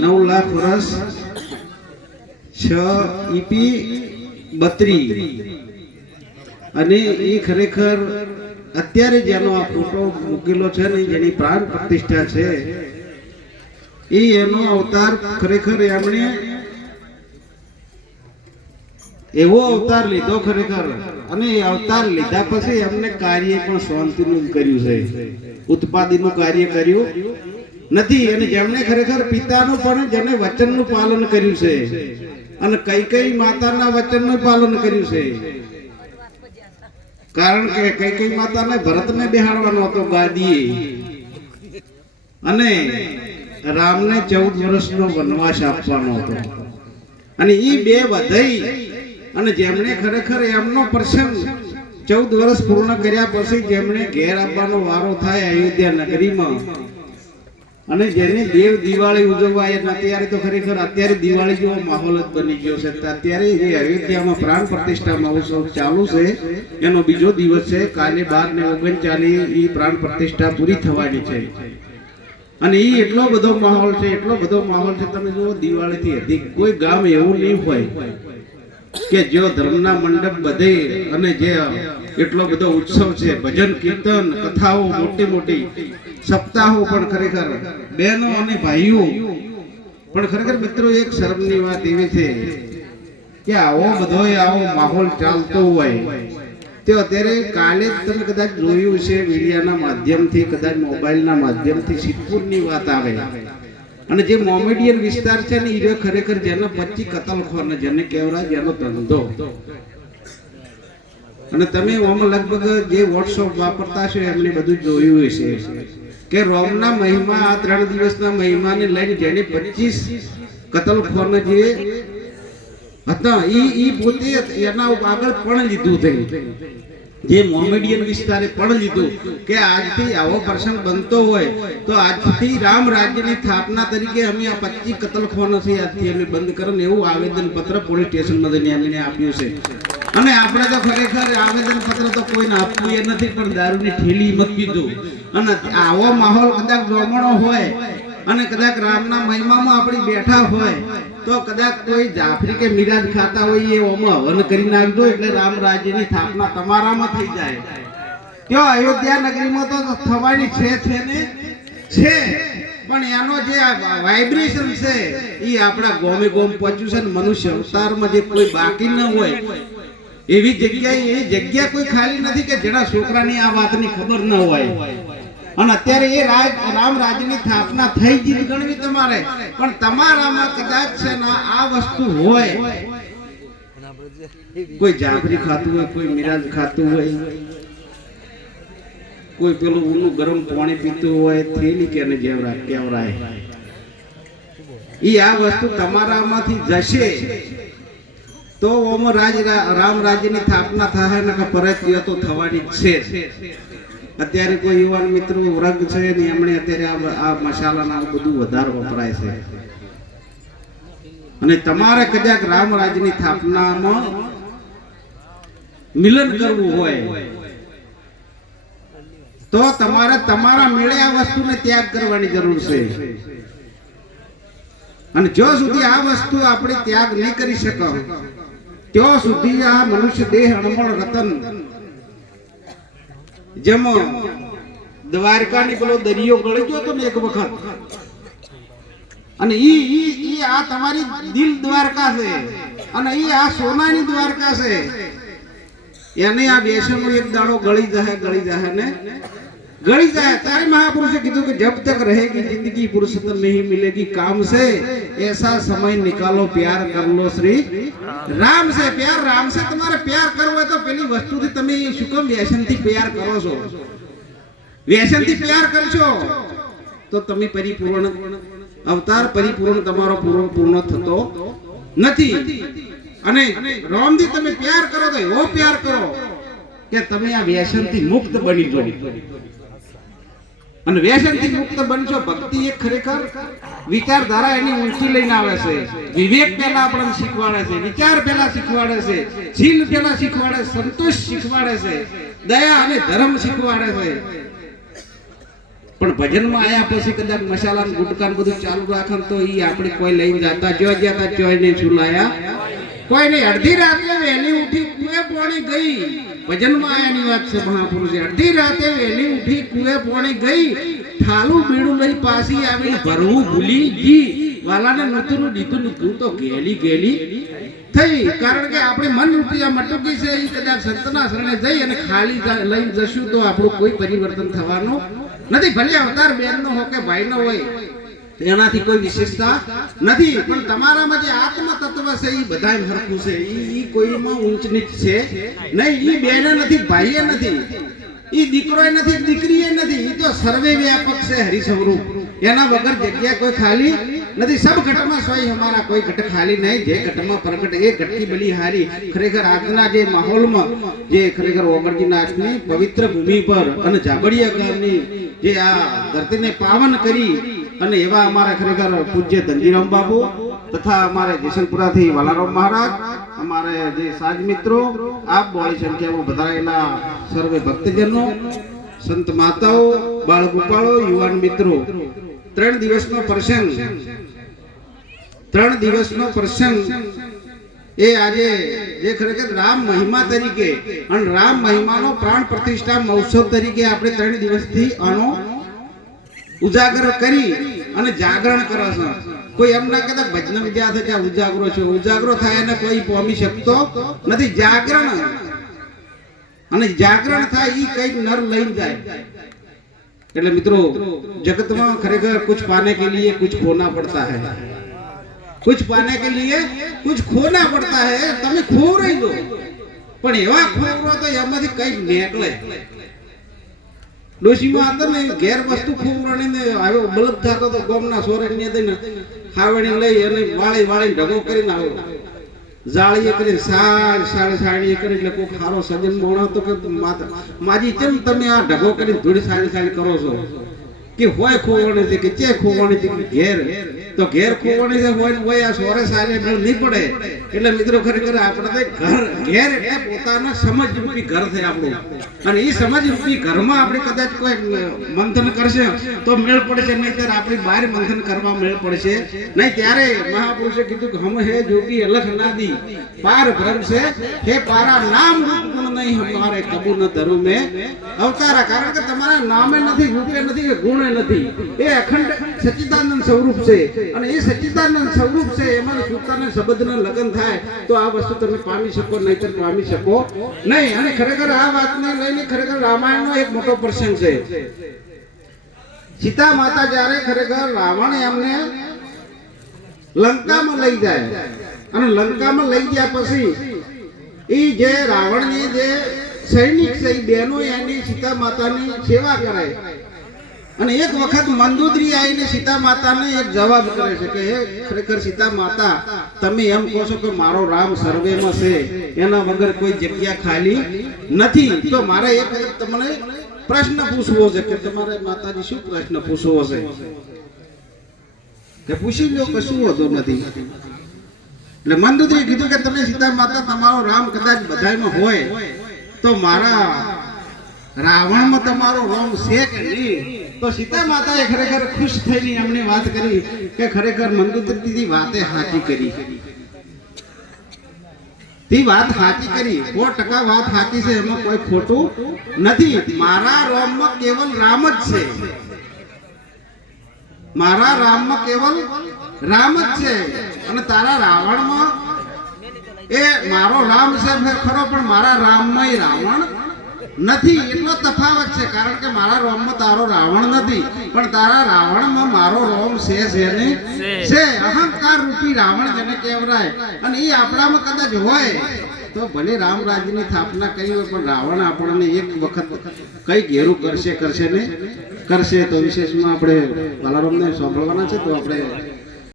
9 લાખ વર્ષ 6 ઈપી 32 અને એ ખરેખર અત્યારે જેનો આ ફોટો મૂકેલો છે ને જેની પ્રાણ પ્રતિષ્ઠા છે એ એનો અવતાર ખરેખર એમણે એવો અવતાર લીધો ખરેખર અને એ અવતાર લીધા પછી એમને કાર્ય પણ શાંતિનું કર્યું છે, ઉત્પાદનનું કાર્ય કર્યું નથી. અને જેમણે ખરેખર પિતાનું પણ જેને વચનનું પાલન કર્યું છે અને કઈ માતાના વચનનું પાલન કર્યું છે. કારણ કે કઈ માતાને ભરતને બેહાડવાનો હતો ગાદીએ અને રામને 14 વર્ષનો વનવાસ આપવાનો હતો. અને એ બે વધાઈ અને જેમણે ખરેખર એમનો પ્રસંગ 14 વર્ષ પૂર્ણ કર્યા પછી જેમણે ઘેર આવવાનો વારો થાય અયોધ્યા નગરીમાં અને જેને દેવ દિવાળી ઉજવવા અત્યારે તો ખરેખર અત્યારે દિવાળી જેવો માહોલ જ બની ગયો છે. અત્યારે જે અયોધ્યામાં પ્રાણ પ્રતિષ્ઠા મહોત્સવ ચાલુ છે એનો બીજો દિવસ છે. કાલે 12 ને 39 એ પ્રાણ પ્રતિષ્ઠા પૂરી થવાની છે અને એ એટલો બધો માહોલ છે, એટલો બધો માહોલ છે. તમે જુઓ દિવાળીથી અધિક કોઈ ગામ એવું નહીં હોય કે જો ધર્મના મંડપ બધે અને જે એટલો બધો ઉત્સવ છે, ભજન કીર્તન કથાઓ મોટી મોટી સપ્તાહો પણ ખરેખર બહેનો અને ભાઈઓ પણ ખરેખર મિત્રો એક શરમની વાત એવી છે કે આવો માહોલ ચાલતો હોય તો અત્યારે કાલે તમે કદાચ જોયું છે મીડિયાના માધ્યમથી કદાચ મોબાઈલના માધ્યમથી સિદ્ધપુરની વાત આવે અને જે મોમેડિયન વિસ્તાર છે ને એ ખરેખર જેનો 25 કતલખોર ને જેને કહેવાય જેનો ધંધો અને તમે લગભગ જે વોટ્સઅપ વાપરતા છો એમને બધું જોયું હશે કે રોમના મહિમા આ 3 દિવસના મહિમાને લઈને જેને 25 કતલખોરને જે હતા એ પોતે એના આગળ પણ લીધું થયું જે મોમેડિયન વિસ્તારે પણ લીધું કે આજથી આવો પ્રસંગ બનતો હોય તો આજથી રામ રાજ્યની સ્થાપના તરીકે અમે આ 25 કતલખોરો છે આજથી અમે બંધ કરો ને એવું આવેદન પત્ર પોલીસ સ્ટેશનમાં જઈને એમને આપ્યું છે. અને આપણે તો ખરેખર આવેદન પત્ર તો કોઈને આપવું એ નથી પણ દારૂની ઠેલી મત કીધું. અને આવો માહોલ કદાચ બ્રાહ્મણો હોય અને કદાચ રામના મહિમામાં આપણી બેઠા હોય તો કદાચ કોઈ જાફરી કે મિરાજ ખાતા હોય એ ઓમાં હવન કરી નાખજો એટલે રામ રાજ્યની સ્થાપના તમારામાં થઈ જાય. ત્યાં અયોધ્યા નગરીમાં તો થવાની છે ને છે પણ એનો જે વાઇબ્રેશન છે એ આપણા ગોમે ગોમ પહોંચ્યું છે ને મનુષ્ય અવતારમાં જે કોઈ બાકી ન હોય એવી જગ્યા કોઈ ખાલી નથી કે જેના છોકરાની આ વાતની ખબર ન હોય. અને અત્યારે એ રામ રાજ્યની સ્થાપના થઈ જ ગણવી તમારે પણ તમારામાં કદાચ છે ને આ વસ્તુ હોય કોઈ જાફરી ખાતું હોય, કોઈ મિરાજ ખાતું હોય, કોઈ પેલું ઊનું ગરમ પાણી પીતું હોય થેલી કેને કેવરાય એ આ વસ્તુ તમારામાંથી જશે તો રામ રાજ્યની સ્થાપના થાય ને પરત તો થવાની છે. અત્યારે કોઈ યુવાન મિત્રો વર્ગ છે ને એમણે અત્યારે આ મસાલાના બધું વધારે વપરાય છે અને તમારે કદાચ રામ રાજ્યની સ્થાપનામાં મિલન કરવું હોય તો તમારે તમારા મેળે આ વસ્તુને ત્યાગ કરવાની જરૂર છે. અને જો સુધી આ વસ્તુ આપણે ત્યાગ નહીં કરી શકો ત્યાં સુધી આ મનુષ્ય દેહ અણમણ રતન જેમાં દ્વારકાની પેલો દરિયો ગળી ગયો હતો ને એક વખત અને ઈ આ તમારી દિલ દ્વારકા છે અને ઈ આ સોનાની દ્વારકા છે એને આ બેસનો એક દાડો ગળી જાય ને गड़ी जाए तारे महापुरुष कीधु कि जब तक रहेगी जिंदगी पुरुषोत्तम नहीं मिलेगी काम से ऐसा समय निकालो प्यार कर लो श्री राम से प्यार राम से तुम्हारे प्यार करવો तो પેલી વસ્તુથી તમે શુકમ વ્યસનથી પ્યાર કરો છો વ્યસનથી પ્યાર કરશો તો તમે પરિપૂર્ણ અવતાર પરિપૂર્ણ તમારો પૂર્ણ થતો નથી અને રામથી તમે પ્યાર કરો તો એવો પ્યાર કરો કે તમે આ વ્યસનથી મુક્ત બની જાઓ અને વ્યસનથી મુક્ત બનશો ભક્તિ એક ખરેખર વિચારધારા એની ઊંચી લઈને આવે છે વિવેક પહેલા આપણને શીખવાડે છે વિચાર પહેલા શીખવાડે છે શીલ પહેલા શીખવાડે છે સંતોષ શીખવાડે છે દયા અને ધર્મ શીખવાડે છે પણ ભજનમાં આયા પછી કદાચ મસાલા ને ગુટકા ને બધું ચાલુ રાખે તો ઈ આપણે કોઈ લઈને જતા જો ગયા ચોય નહીં સુલાયા કોઈ નહીં. અડધી રાતે વહેલી ઉઠી કુએ પોણી ગઈ, ભજનમાં આયાની વાત છે મહાપુરુષે. અડધી રાતે વહેલી ઉઠી કુએ પોણી ગઈ, ઠાલું બીડું લઈ પાછી આવીને ભરવું ભૂલી ગઈ, વાલાને નતું દીધું તું તો ગેલી ગેલી થઈ. કારણ કે આપણી મન રૂપિયા મટુકી છે એ કદાચ સંતના શરણે જઈ અને ખાલી લઈને જશું તો આપણું કોઈ પરિવર્તન થવાનું નથી. ભલે અવતાર બેનનો હોય કે ભાઈનો હોય એનાથી કોઈ વિશેષતા નથી, પણ તમારામાં જે આત્મ તત્વ છે એ બધા હરખું છે. એ કોઈમાં ઊંચ નીચ છે નહીં. એ બેને નથી, ભાઈએ નથી, એ દીકરો નથી, દીકરી નથી. એ તો સર્વે વ્યાપક છે હરિ સ્વરૂપ. એના વગર જગ્યા કોઈ ખાલી નથી. સબ ઘટમાં સોય હમારા કોઈ ઘટ ખાલી નહીં. જે ઘટમાં પ્રગટ એ ઘટકી બલી હારી. ખરેખર આજના જે માહોલમાં જે ખરેખર ઓગણજીનાથની પવિત્ર ભૂમિ પર અને જાબડિયા ગામની જે આ ધરતીને પાવન કરી અને એવા અમારા ખરેખર પૂજ્ય ધનજીરામ બાપુ તથા અમારે જયસનપુરાથી વાલારામ મહારાજ, અમારે જે સાજ મિત્રો, આપ બોળી સંખ્યામાં પધારેલા સર્વે ભક્તજનો, સંત માતાઓ, બાળ ગોપાળો, યુવાન મિત્રો, 3 દિવસનો પ્રસંગ એ આજે જે ખરેખર રામ મહિમા તરીકે અને રામ મહિમાનો પ્રાણ પ્રતિષ્ઠા મહોત્સવ તરીકે આપણે 3 દિવસથી આનો ઉજાગર કરી અને જાગરણ કરે છે. કોઈ એમ ના કહેતા ભજન વિદ્યા છે ઉજાગરો છે, ઉજાગરો થાય એને કોઈ પામી શકતો નથી. જાગરણ અને જાગરણ થાય ઈ કઈક નર લઈને જાય. એટલે મિત્રો જગતમાં ખરેખર कुछ पाने के लिए कुछ खोना पड़ता है, कुछ पाने के लिए कुछ खोना पड़ता है. તમે ખો રહી દો પણ એવા ખોરો તો એમાંથી કઈ નીકળે. ડોશીમાં હતા ને ઘેર વસ્તુ ખોવરાણી ને આવ્યો બળદ થતો તો ગોમના સોરે ને દઈને ખાવણી લઈ અને વાળી ઢગો કરીને આવ્યો. જાળીએ કરીને સાડી કરી એટલે કોઈ ખારો સજન મોણો તો કે માજી કેમ તમે આ ઢગો કરીને ધૂળી સાડી કરો છો કે હોય ખોવણી છે કે ચે ખોવણી છે કે ઘેર તો ઘેર ખોવણી છે હોય આ સોરે સારી નહીં પડે. એટલે મિત્રો ખરેખર આપણે ઘેર એટલે પોતાના સમજ રૂપી ઘર છે આપણું. અને એ સમજ રૂપી ઘરમાં આપણે કદાચ કોઈ મંથન કરશે તો મેળ પડશે, નહીં ત્યારે આપણી બહાર મંથન કરવા મેળ પડશે નહીં. ત્યારે મહાપુરુષે કીધું કે હમ હે જોગી અલખ નાદી પાર ભ્રમ છે હે પારા નામ રૂપ ગુણ નહીં હમારે કબુ ન ધરું મેં અવતારા. કારણ કે તમારા નામે નથી, રૂપે નથી કે ગુણે નથી. એ અખંડ સચ્ચિદાનંદ સ્વરૂપ છે અને એ સચ્ચિદાનંદ સ્વરૂપ છે. એમાં સુતાના શબ્દના લગ્ન થાય તો આ વસ્તુ તમે પામી શકો, નહીતર પામી શકો નહીં. અને ખરેખર આ વાતને લઈને ખરેખર રામાયણનો એક મોટો પ્રસંગ છે. સીતા માતા જ્યારે ખરેખર રાવણ એમને લંકામાં લઈ જાય અને લંકામાં લઈ ગયા પછી એ જે રાવણની જે સૈનિક છે એ બહેનો એની સીતા માતાની સેવા કરે. અને એક વખત મંદોદરી આવીને સીતા માતાને એક જવાબ કરે છે કે હે ખરેખર સીતા માતા તમે એમ કહો છો કે મારો રામ સર્વેમાં છે, એના વગર કોઈ જગ્યા ખાલી નથી. તો મારે એક તમને પ્રશ્ન પૂછવો છે કે તમારે માતાજી શું પ્રશ્ન પૂછવો છે કે પૂછી લો, કશું હોતો નથી. એટલે મંદોદરીએ કીધું કે તમે સીતા માતા તમારો રામ કદાચ બધાયમાં હોય તો મારા રાવણમાં તમારો રોમ છે કે નહીં. તો સીતા માતાએ ખરેખર ખુશ થઈને એમને વાત કરી કે ખરેખર મંદોદરીની વાતે સાચી કરી. તે વાત સાચી કરી, 100% વાત સાચી છે, એમાં કોઈ ખોટું નથી. મારા રોમમાં કેવલ રામ જ છે, મારા રામમાં કેવલ રામ જ છે. અને તારા રાવણમાં એ મારો રામ છે ખરો પણ મારા રામમાં રાવણ નથી. એટલો તફાવત છે. કારણ કે મારા રોમમાં તારો રાવણ નથી પણ તારા રાવણમાં મારો રોમ છે જેને છે. અહંકાર રૂપી રાવણ જેને કહેવાય. અને એ આપણામાં કદાચ હોય તો ભલે રામ રાજ્યની સ્થાપના કરી હોય પણ રાવણ આપણને એક વખત કઈ ઘેરું કરશે ને કરશે. તો વિશેષમાં આપણે બાલારામને સાંભળવાના છે તો આપણે